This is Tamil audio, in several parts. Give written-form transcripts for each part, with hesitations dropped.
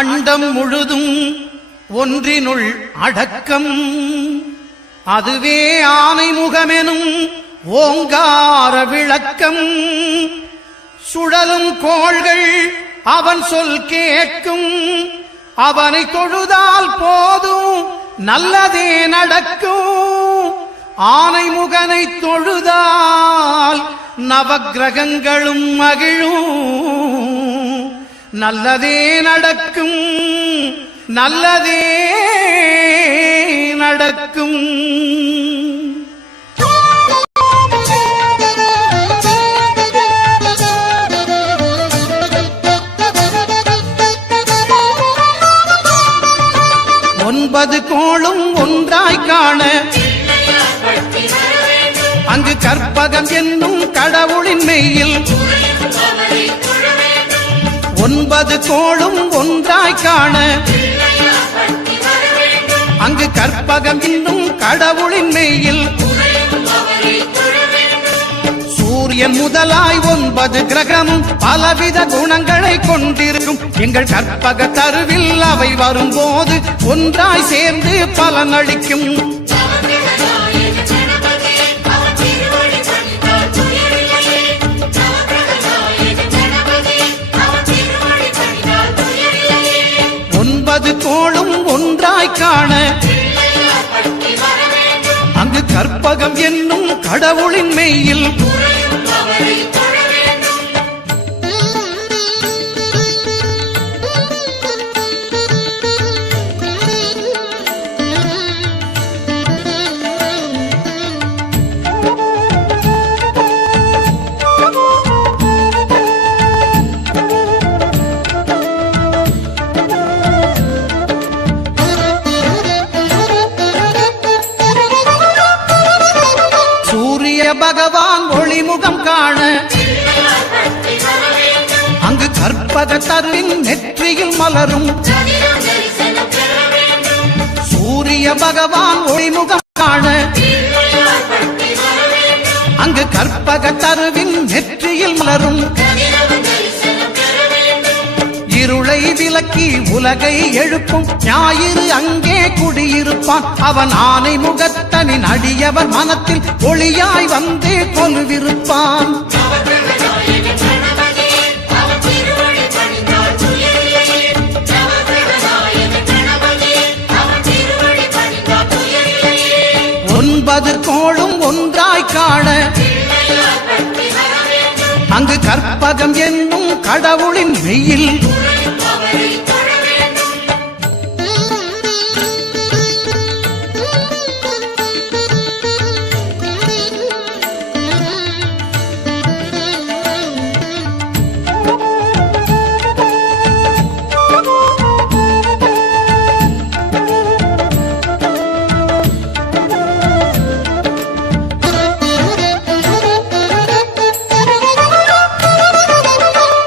அண்டம் முழுதும் ஒன்றினுள் அடக்கம். அதுவே ஆனைமுகமெனும் ஓங்கார விளக்கம். சுழலும் கோள்கள் அவன் சொல் கேட்கும். அவனை தொழுதால் போதும் நல்லதே நடக்கும். ஆனைமுகனை தொழுதால் நவக்கிரகங்களும் மகிழும். நல்லதே நடக்கும், நல்லதே நடக்கும். ஒன்பது கோளும் ஒன்றாய் காண அங்கு கற்பகம் என்னும் கடவுளின் மெய்யில். ஒன்பது கோளும் ஒன்றாய் காண அங்கு கற்பகம் என்னும் கடவுளின் மெய்யில். சூரியன் முதலாய் 9 கிரகமும் பலவித குணங்களை கொண்டிருக்கும். எங்கள் கற்பக தருவில் அவை வரும்போது ஒன்றாய் சேர்ந்து பலனளிக்கும். ஒன்பது கோளும் ஒன்றாய் காண அங்கு கற்பகம் என்னும் கடவுளின் மெய்யில். பகவான் ஒளிமுகம் காண அங்கு கற்பக தருவின் நெற்றியில் மலரும். சூரிய பகவான் ஒளிமுகம் காண அங்கு கற்பக தருவின் நெற்றியில் மலரும். இருளை விலக்கி உலகை எழுப்பும் ஞாயிறு அங்கே குடியிருப்பான். அவன் ஆனை முகத்தனின் அடியவர் மனத்தில் ஒளியாய் வந்து கொலுவிருப்பான். ஒன்பது கோளும் ஒன்றாய் காண அங்கு கற்பகம் என்னும் கடவுளின் மெய்யில்.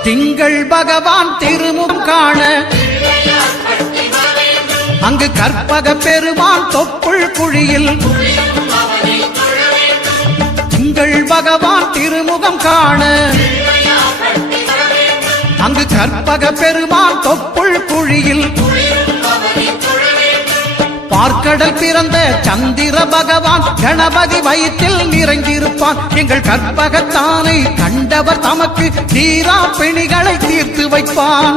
திங்கள் பகவான் திருமுகம் காண அங்கு கற்பக பெருமான் தொப்புள் குழியில். திங்கள் பகவான் திருமுகம் காண அங்கு கற்பக பெருமான் தொப்புள் குழியில். பார்க்கடல் பிறந்த சந்திர பகவான் கணபதி வயிற்றில் நிறைந்திருப்பான். எங்கள் கற்பகத்தானை கண்டவர் தமக்கு தீரா பிணிகளை தீர்த்து வைப்பான்.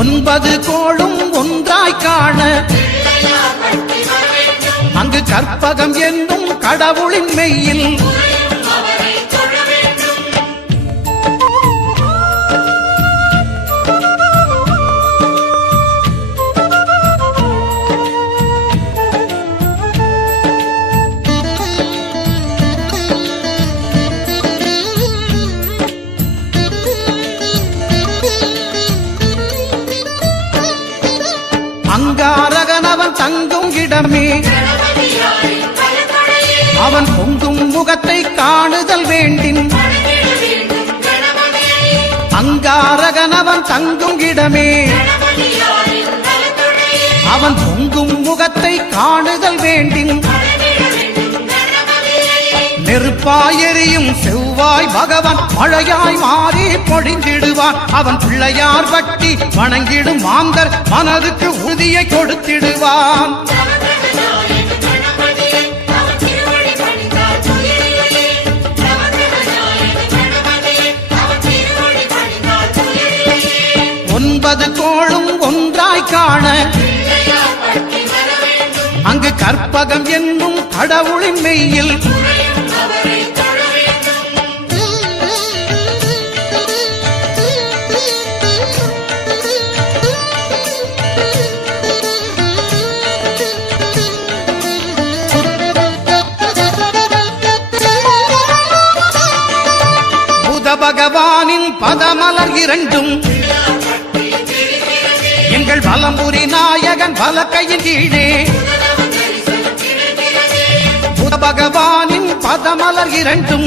ஒன்பது கோளும் ஒன்றாய் காண அங்கு கற்பகம் என்னும் கடவுளின் மெய்யில். அங்காரகனவன் தங்கும் இடமே அவன் பொங்கும் முகத்தை காணுதல் வேண்டின். அங்காரகனவன் தங்கும் இடமே அவன் பொங்கும் முகத்தை காணுதல் வேண்டின். நெருப்பாயெறியும் செவ்வாய் பகவான் மழையாய் மாறி பொழிந்திடுவான். அவன் பிள்ளையார் பட்டி வணங்கிடும் மாந்தர் மனதுக்கு உறுதியை கொடுத்திடுவான். ஒன்பது கோளும் ஒன்றாய் காண அங்கு கற்பகம் என்னும் கடவுளின் மெய்யில் புத பகவானின் பதமலர் இரண்டும் எங்கள் வலம்புரி நாயகன் வலக்கையின் கீழே புத பகவானின் பதமலர் இரண்டும்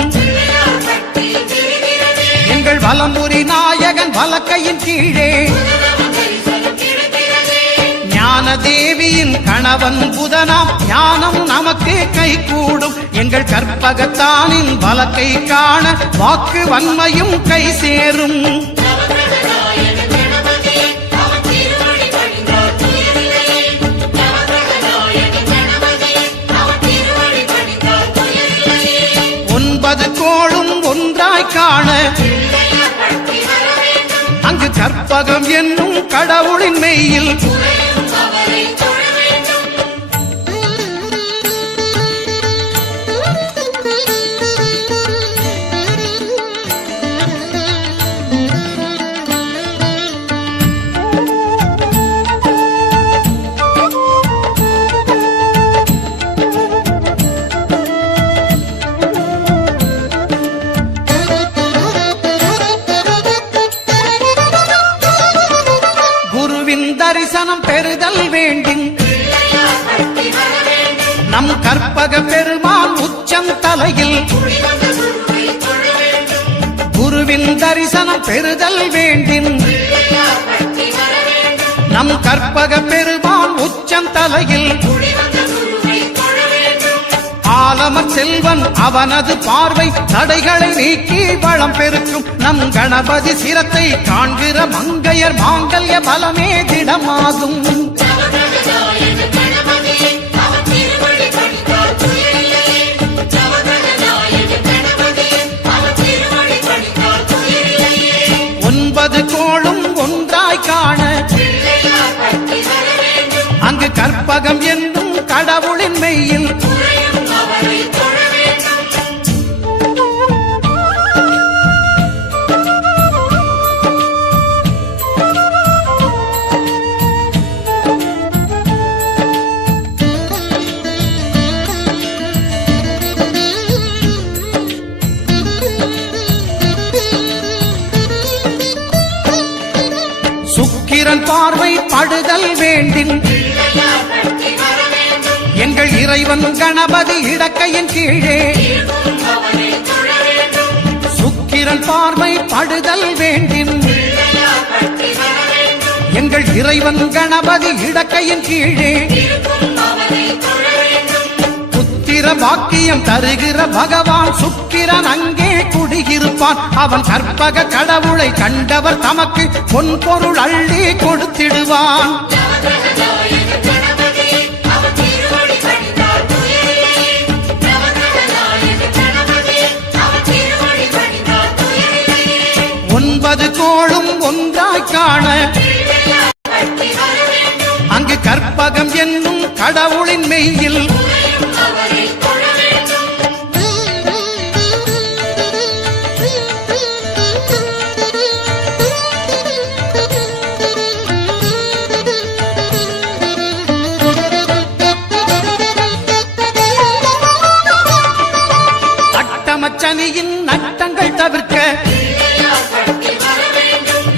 எங்கள் வலம்புரி நாயகன் வலக்கையின் கீழே ஞான தேவியின் கணவன் புதனாம் ஞானம் நமக்கு கை கூடும். எங்கள் கற்பகத்தானின் வலக்கை காண வாக்கு வன்மையும் கை சேரும். ஒன்பது கோளும் ஒன்றாய் காண அங்கு கற்பகம் என்னும் கடவுளின் மெய்யில் தரிசனம் பெறுதல் வேண்டும். நம் கற்பக பெருமான் உச்சம் தலையில் குருவின் தரிசனம் பெறுதல் வேண்டும். நம் கற்பக பெருமான் உச்சம் தலையில் ஆலமர் செல்வன் அவனது பார்வை தடைகளை நீக்கி வளம் பெருக்கும். நம் கணபதி சிரத்தை காண்கிற மங்கையர் மாங்கல்ய பலமே திடமாகும். ஒன்பது கோளும் ஒன்றாய் காண அங்கு கற்பகம் என்னும் கடவுளின் மெய்யில் சுக்கிரன் பார்வை படுதல் வேண்டின் எங்கள் இறைவன் கணபதி இடக்கையின் கீழே சுக்கிரன் பார்வை படுதல் வேண்டின் எங்கள் இறைவன் கணபதி இடக்கையின் கீழே புத்திர பாக்கியம் தருகிற பகவான் சுக்கிரன் அங்கே குடியிருப்பான். அவன் கற்பக கடவுளை கண்டவர் தமக்கு பொன் பொருள் அள்ளி கொடுத்திடுவான். ஒன்பது கோளும் ஒன்றாய் காண அங்கு கற்பகம் என்னும் கடவுளின் மெய்யில் அட்டமச்சனியின் நட்டங்கள் தவிர்க்க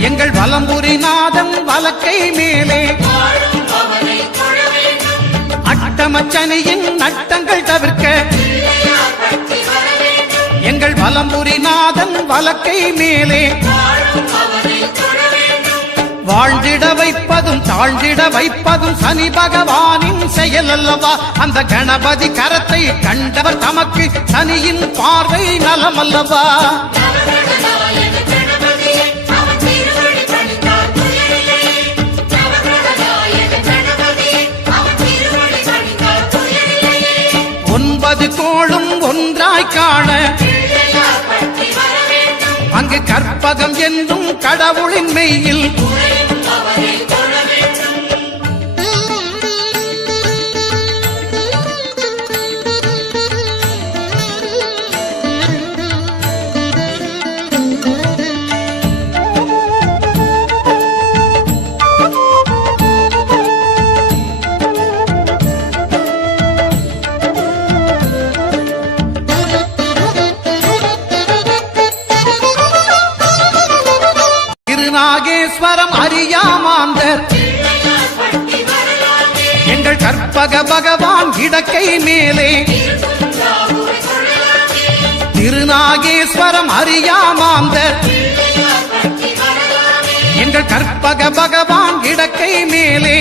எங்கள் வலம்புரி நாதன் வலக்கை மேலே அட்டமச்சனியின் நட்டங்கள் தவிர்க்க எங்கள் வலம்புரி நாதன் வலக்கை மேலே வாழ்ந்திட வைப்பதும் தாழ்ந்திட வைப்பதும் சனி பகவானின் செயல் அல்லவா? அந்த கணபதி கரத்தை கண்டவர் தமக்கு சனியின் பார்வை நலம் அல்லவா? ஒன்பது கோளும் ஒன்றாய் காண அங்கு கற்பகம் என்றும் கடவுளின் மெய்யில் நாகேஸ்வரம் அறியாமாந்தர் எங்கள் கற்பக பகவான் இடக்கை மேலே திருநாகேஸ்வரம் அறியாமாந்தர் எங்கள் கற்பக பகவான் இடக்கை மேலே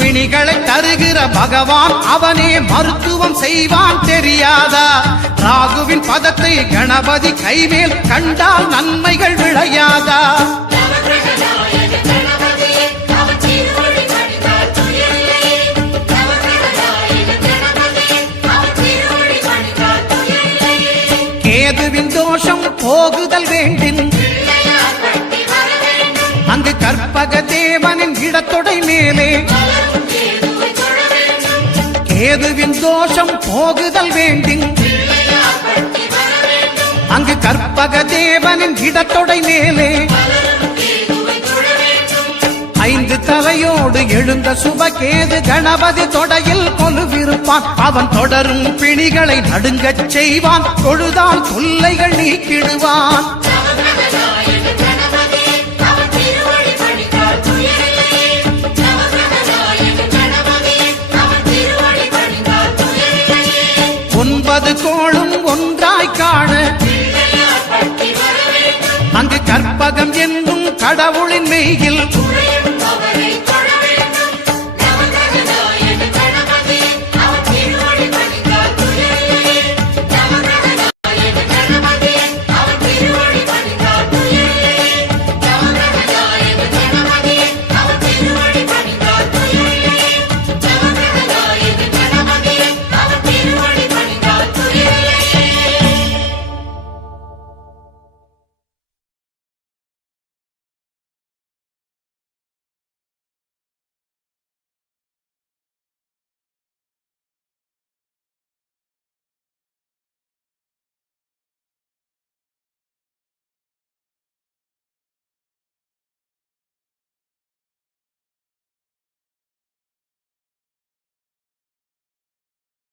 பிணிகளை தருகிற பகவான் அவனே மருத்துவம் செய்வான் தெரியாதா? ராகுவின் பதத்தை கணபதி கைமேல் கண்டால் நன்மைகள் விளையாதா? கேதுவின் தோஷம் போகுதல் வேண்டின் அங்கு கற்பக தேவனின் இடத்தொடை மேலே கேதுவின் தோஷம் போகுதல் வேண்டின் அங்கு கற்பக தேவனின் இடத்தொடை மேலே ஐந்து தலையோடு எழுந்த சுபகேது கணபதி தொடையில் கொலுவிருப்பான். அவன் தொடரும் பிணிகளை நடுங்கச் செய்வான். தொழுதால் தொல்லைகள் நீக்கிடுவான். ஒன்பது கோளும் ஒன்றாய் காண அங்கு கற்பகம் என்றும் கடவுளின்